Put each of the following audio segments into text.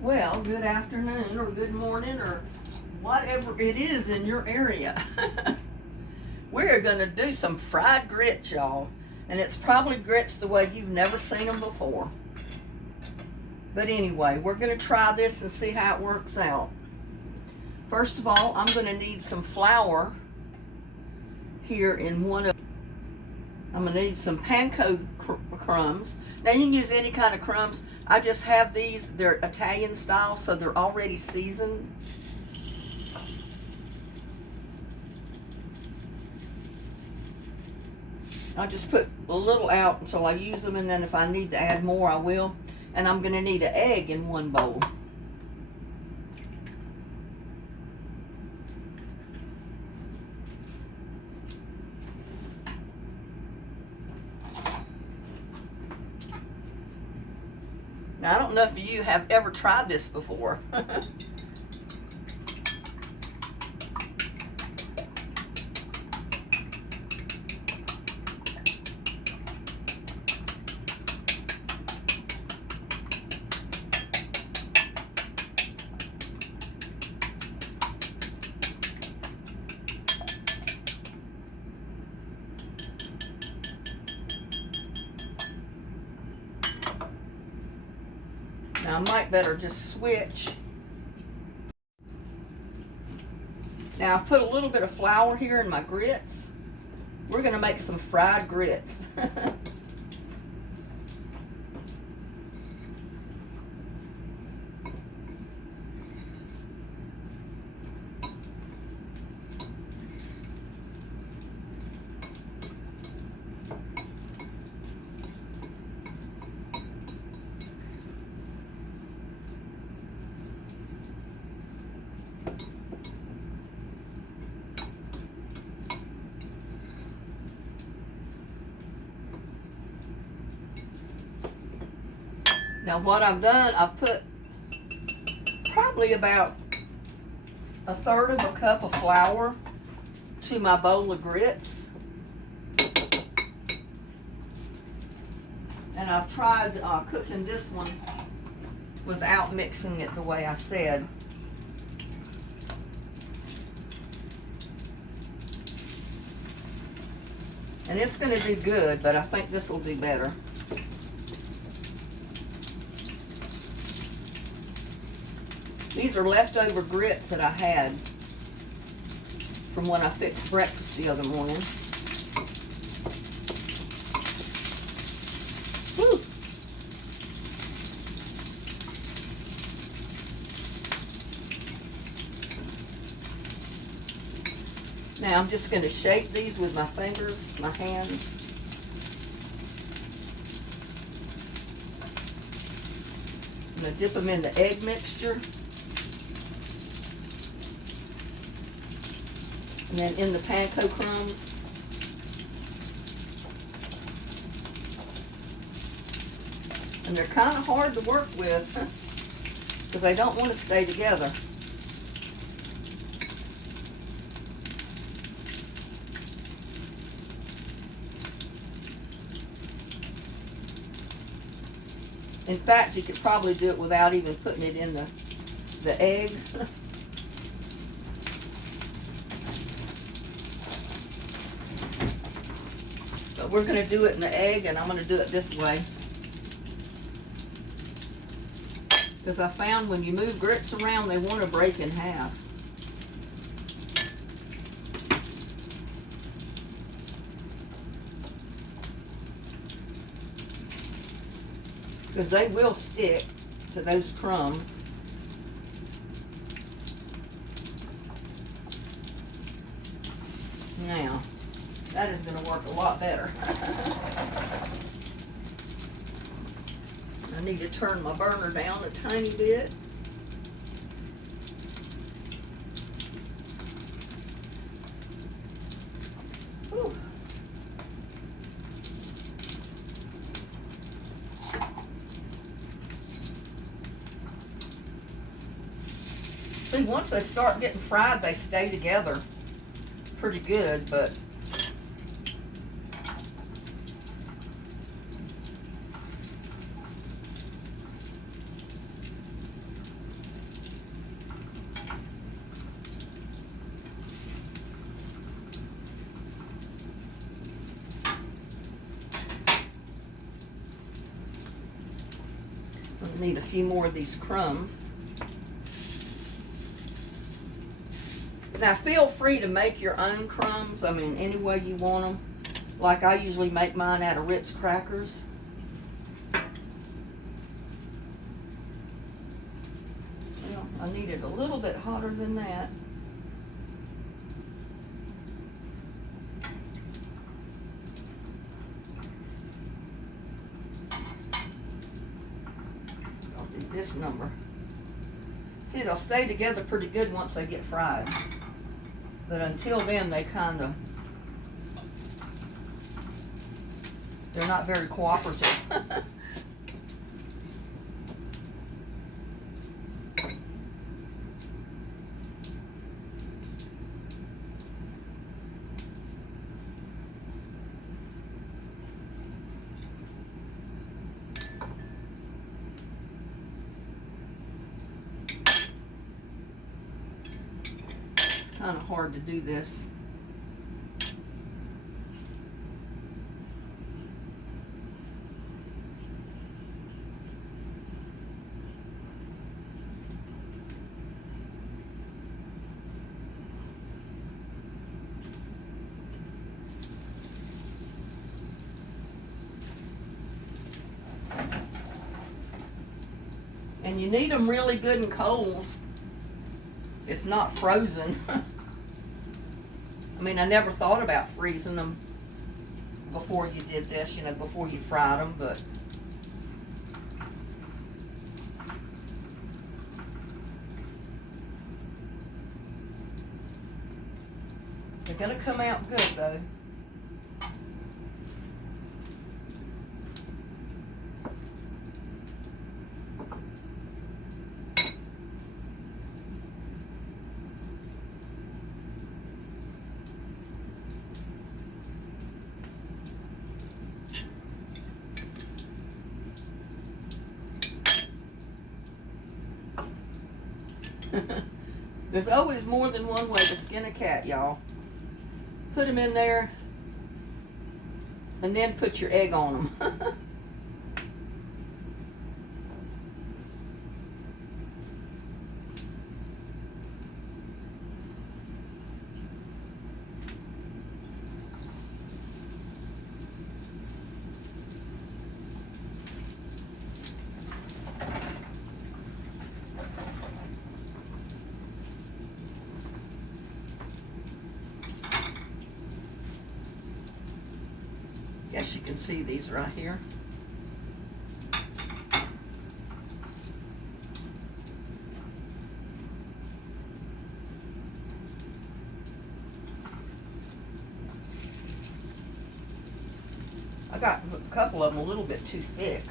Well, good afternoon or good morning or whatever it is in your area. We're gonna do some fried grits, y'all. And it's probably grits the way you've never seen them before. But anyway, we're gonna try this and see how it works out. First of all, I'm gonna need some flour here in I'm gonna need some panko crumbs. Now you can use any kind of crumbs. I just have these, they're Italian style, so they're already seasoned. I'll just put a little out until I use them, and then if I need to add more, I will. And I'm gonna need an egg in one bowl. Now, I don't know if you have ever tried this before. Now, I might better just switch. Now, I've put a little bit of flour here in my grits. We're gonna make some fried grits. Now what I've done, I've put probably about a third of a cup of flour to my bowl of grits. And I've tried cooking this one without mixing it the way I said. And it's going to do good, but I think this will do better. These are leftover grits that I had from when I fixed breakfast the other morning. Woo. Now I'm just going to shape these with my fingers, my hands. I'm going to dip them in the egg mixture. And then in the panko crumbs. And they're kind of hard to work with because they don't want to stay together. In fact, you could probably do it without even putting it in the egg. But we're going to do it in the egg, and I'm going to do it this way. Because I found when you move grits around, they want to break in half. Because they will stick to those crumbs. Now, that is going to work a lot better. I need to turn my burner down a tiny bit. Whew. See, once they start getting fried, they stay together pretty good, but I need a few more of these crumbs. Now feel free to make your own crumbs, I mean any way you want them. Like I usually make mine out of Ritz crackers. Well, I need it a little bit hotter than that. I'll do this number. See, they'll stay together pretty good once they get fried. But until then, they kind of, they're not very cooperative. Kind of hard to do this. And you need them really good and cold, if not frozen. I mean, I never thought about freezing them before you did this, you know, before you fried them, but they're gonna come out good though. There's always more than one way to skin a cat, y'all. Put them in there and then put your egg on them. Guess you can see these right here. I got a couple of them a little bit too thick.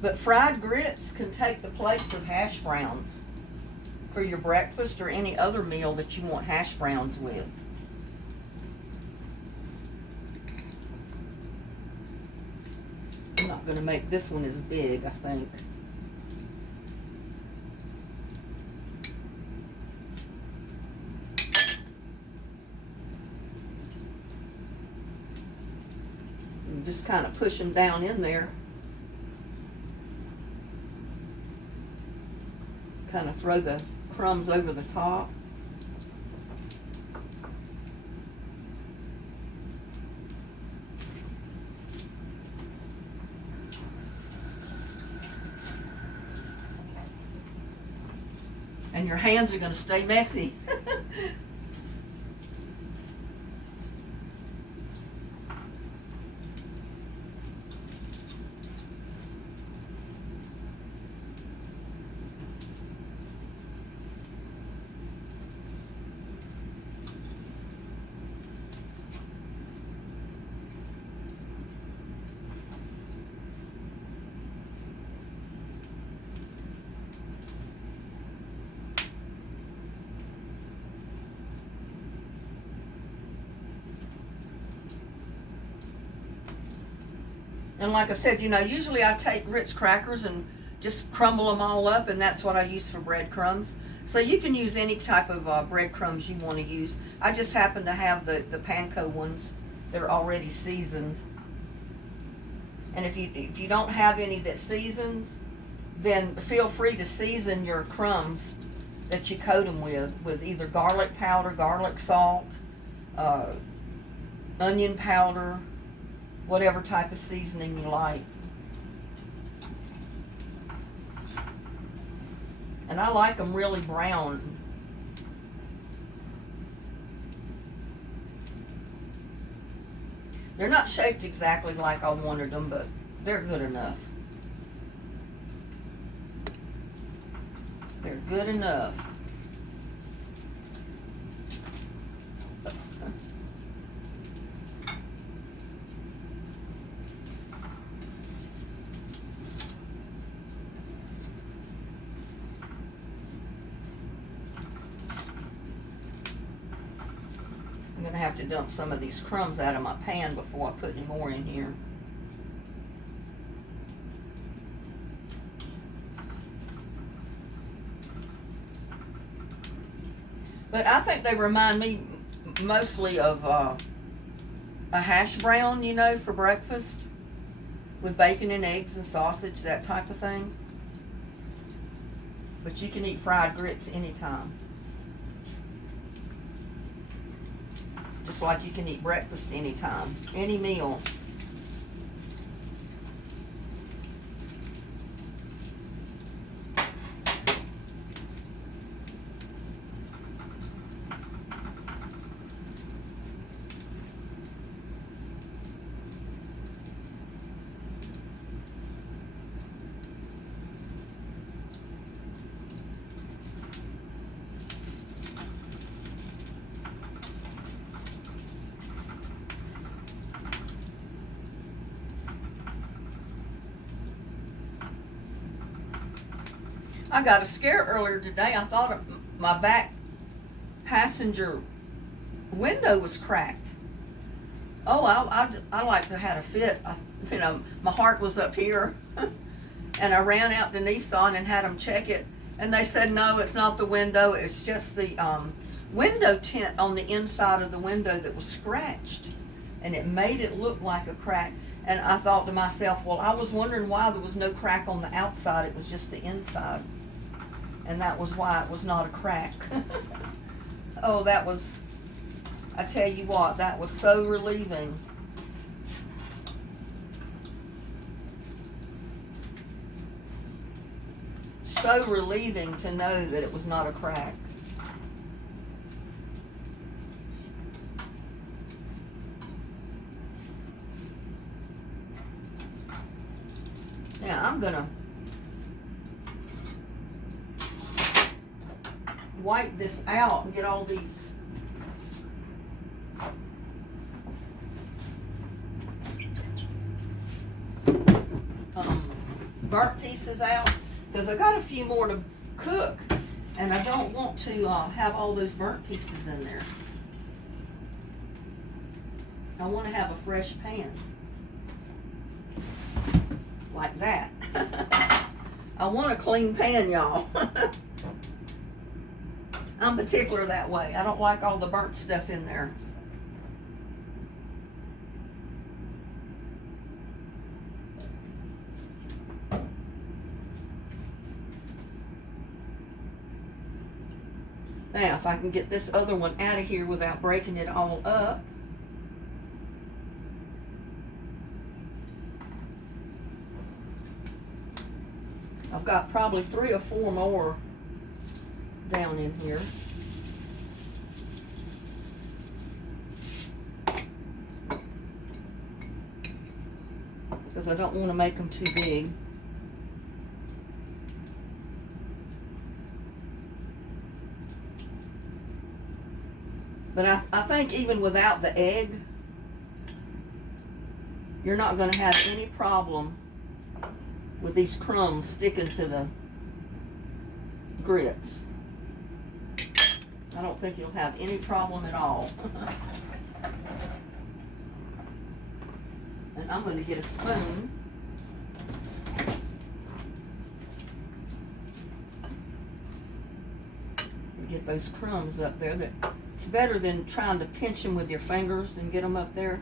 But fried grits can take the place of hash browns for your breakfast or any other meal that you want hash browns with. I'm not going to make this one as big, I think. And just kind of push them down in there. Kind of throw the crumbs over the top. And your hands are going to stay messy. And like I said, you know, usually I take Ritz crackers and just crumble them all up, and that's what I use for breadcrumbs. So you can use any type of breadcrumbs you want to use. I just happen to have the panko ones that are already seasoned. And if you don't have any that's seasoned, then feel free to season your crumbs that you coat them with either garlic powder, garlic salt, onion powder, whatever type of seasoning you like. And I like them really brown. They're not shaped exactly like I wanted them, but they're good enough. They're good enough. Oops. I'm going to have to dump some of these crumbs out of my pan before I put any more in here. But I think they remind me mostly of a hash brown, you know, for breakfast, with bacon and eggs and sausage, that type of thing. But you can eat fried grits anytime. Just like you can eat breakfast anytime, any meal. I got a scare earlier today. I thought my back passenger window was cracked. Oh, I like to have a fit. You know, my heart was up here. And I ran out to Nissan and had them check it. And they said, no, it's not the window. It's just the window tint on the inside of the window that was scratched. And it made it look like a crack. And I thought to myself, well, I was wondering why there was no crack on the outside. It was just the inside. And that was why it was not a crack. Oh, that was, I tell you what, that was so relieving. So relieving to know that it was not a crack. Now I'm gonna wipe this out and get all these burnt pieces out, because I got a few more to cook and I don't want to have all those burnt pieces in there. I want to have a fresh pan like that. I want a clean pan, y'all. I'm particular that way. I don't like all the burnt stuff in there. Now, if I can get this other one out of here without breaking it all up. I've got probably 3 or 4 more down in here. Because I don't want to make them too big. But I think even without the egg, you're not going to have any problem with these crumbs sticking to the grits. I don't think you'll have any problem at all. And I'm going to get a spoon. Get those crumbs up there. It's better than trying to pinch them with your fingers and get them up there.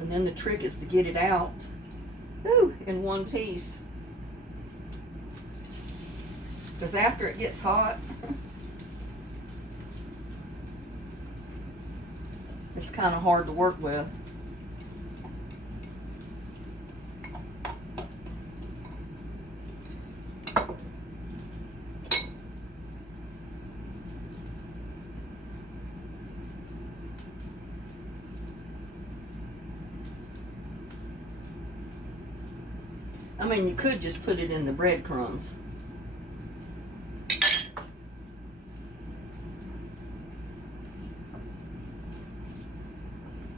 And then the trick is to get it out in one piece. Because after it gets hot, it's kind of hard to work with. I mean, you could just put it in the breadcrumbs.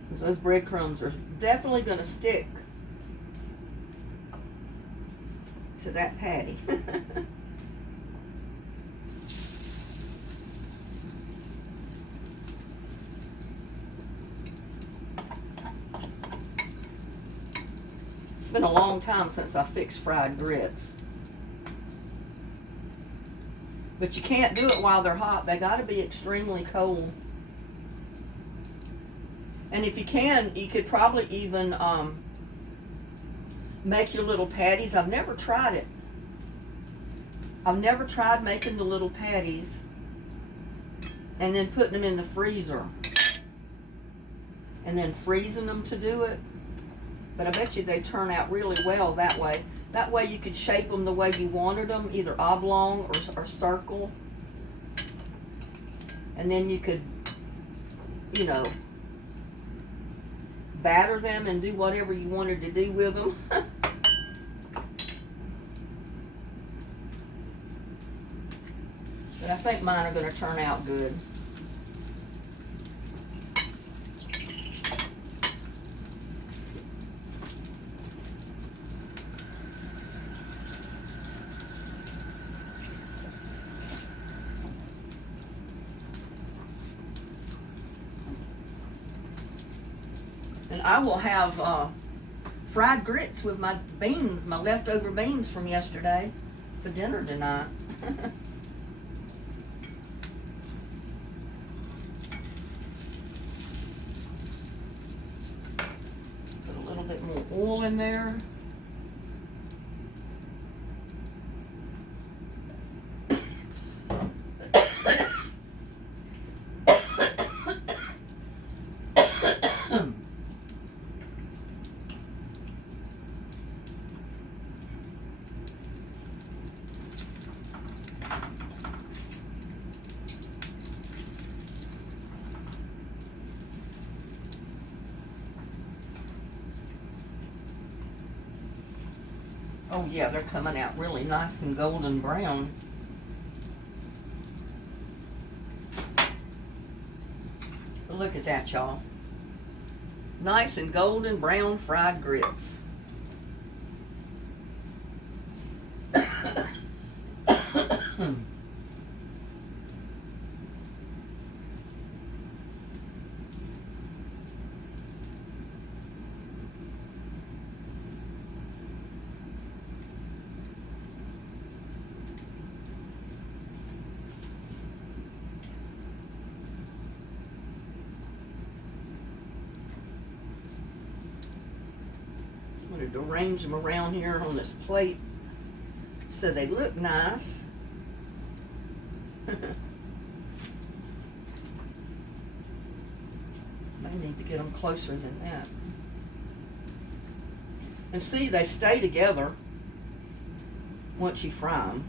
Because those breadcrumbs are definitely going to stick to that patty. It's been a long time since I fixed fried grits. But you can't do it while they're hot. They got to be extremely cold. And if you can, you could probably even make your little patties. I've never tried it. I've never tried making the little patties and then putting them in the freezer and then freezing them to do it. But I bet you they turn out really well that way. That way you could shape them the way you wanted them, either oblong or circle. And then you could, you know, batter them and do whatever you wanted to do with them. But I think mine are going to turn out good. And I will have fried grits with my beans, my leftover beans from yesterday for dinner tonight. Put a little bit more oil in there. Oh yeah, they're coming out really nice and golden brown. Look at that, y'all. Nice and golden brown fried grits. To arrange them around here on this plate so they look nice. May need to get them closer than that. And see, they stay together once you fry them.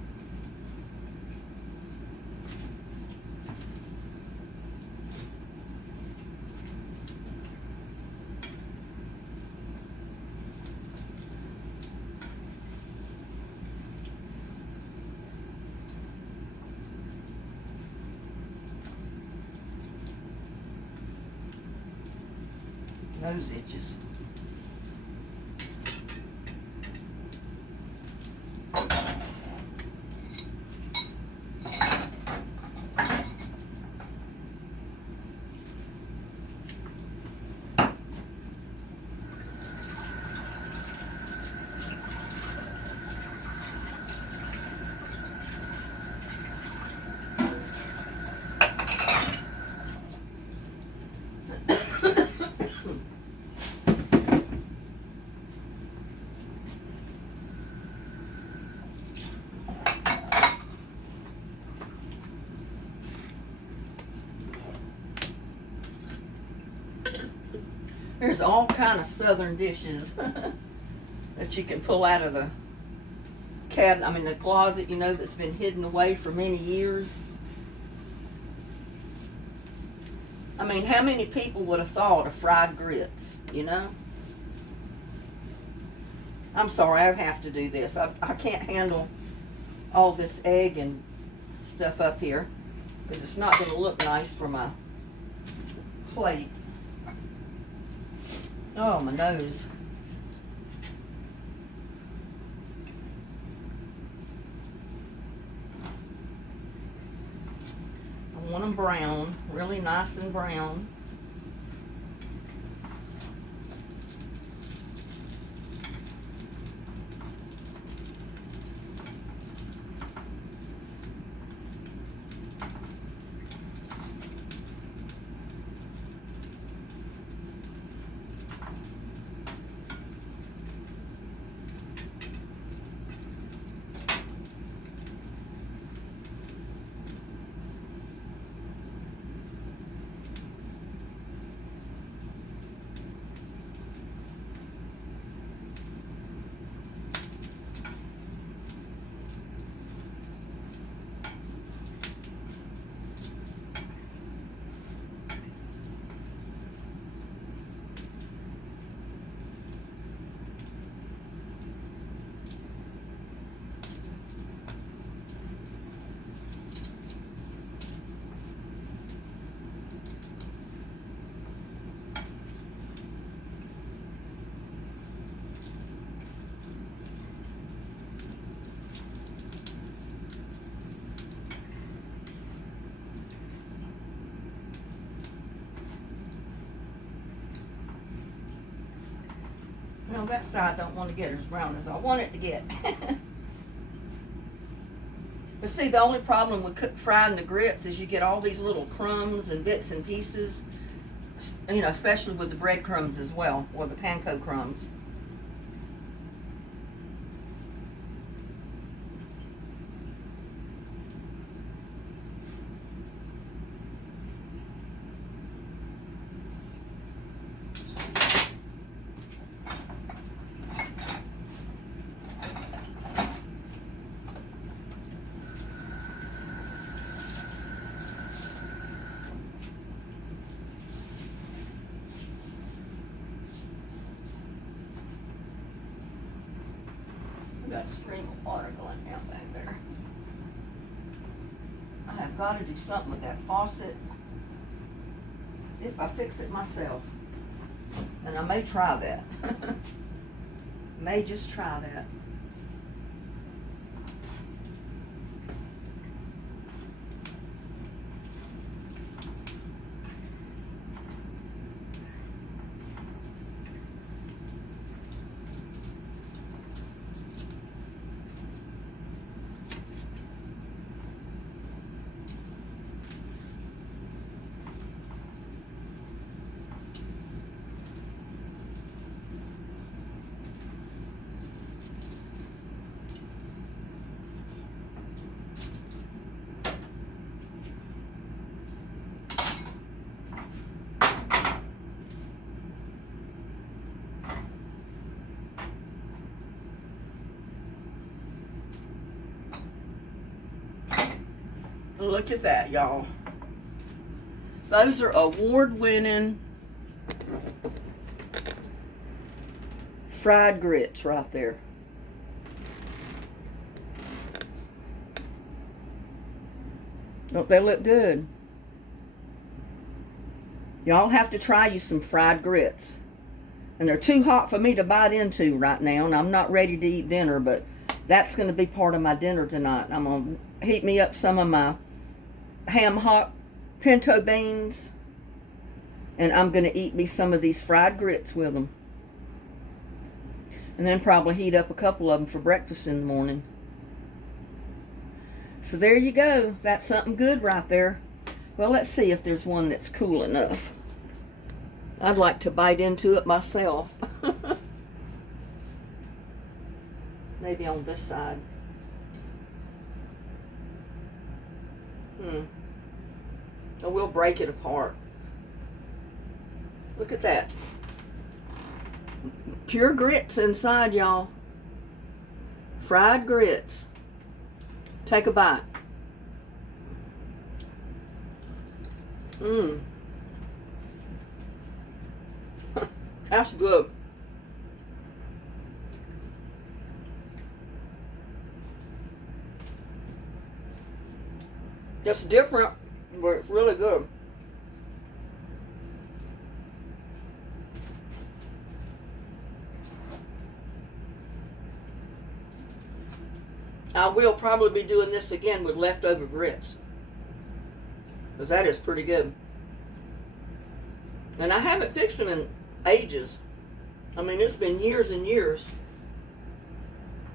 Those itches. There's all kind of southern dishes that you can pull out of the cabinet, I mean the closet, you know, that's been hidden away for many years. I mean, how many people would have thought of fried grits, you know? I'm sorry, I have to do this. I can't handle all this egg and stuff up here because it's not going to look nice for my plate. Oh, my nose. I want them brown, really nice and brown. No, that side don't want to get as brown as I want it to get. But see, the only problem with frying the grits is you get all these little crumbs and bits and pieces, you know, especially with the breadcrumbs as well, or the panko crumbs. Got a stream of water going down back there. I have got to do something with that faucet if I fix it myself. And I may try that. May just try that. Look at that, y'all. Those are award-winning fried grits right there. Don't they look good? Y'all have to try you some fried grits. And they're too hot for me to bite into right now, and I'm not ready to eat dinner, but that's going to be part of my dinner tonight. I'm going to heat me up some of my ham hock pinto beans, and I'm going to eat me some of these fried grits with them. And then probably heat up a couple of them for breakfast in the morning. So there you go. That's something good right there. Well, let's see if there's one that's cool enough. I'd like to bite into it myself. Maybe on this side. So we'll break it apart. Look at that. Pure grits inside, y'all. Fried grits. Take a bite. Mmm. That's good. It's different, but it's really good. I will probably be doing this again with leftover grits, because that is pretty good. And I haven't fixed them in ages. I mean, it's been years and years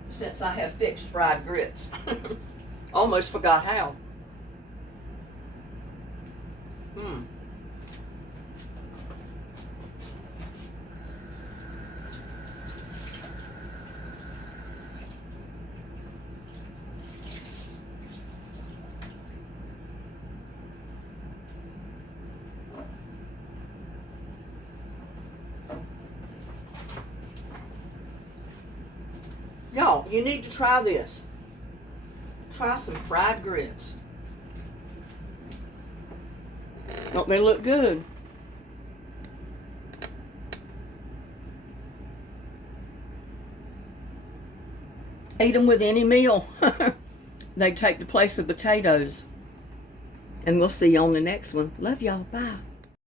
since I have fixed fried grits. Almost forgot how. Y'all, you need to try this. Try some fried grits. Don't they look good? Eat them with any meal. They take the place of potatoes. And we'll see you on the next one. Love y'all. Bye.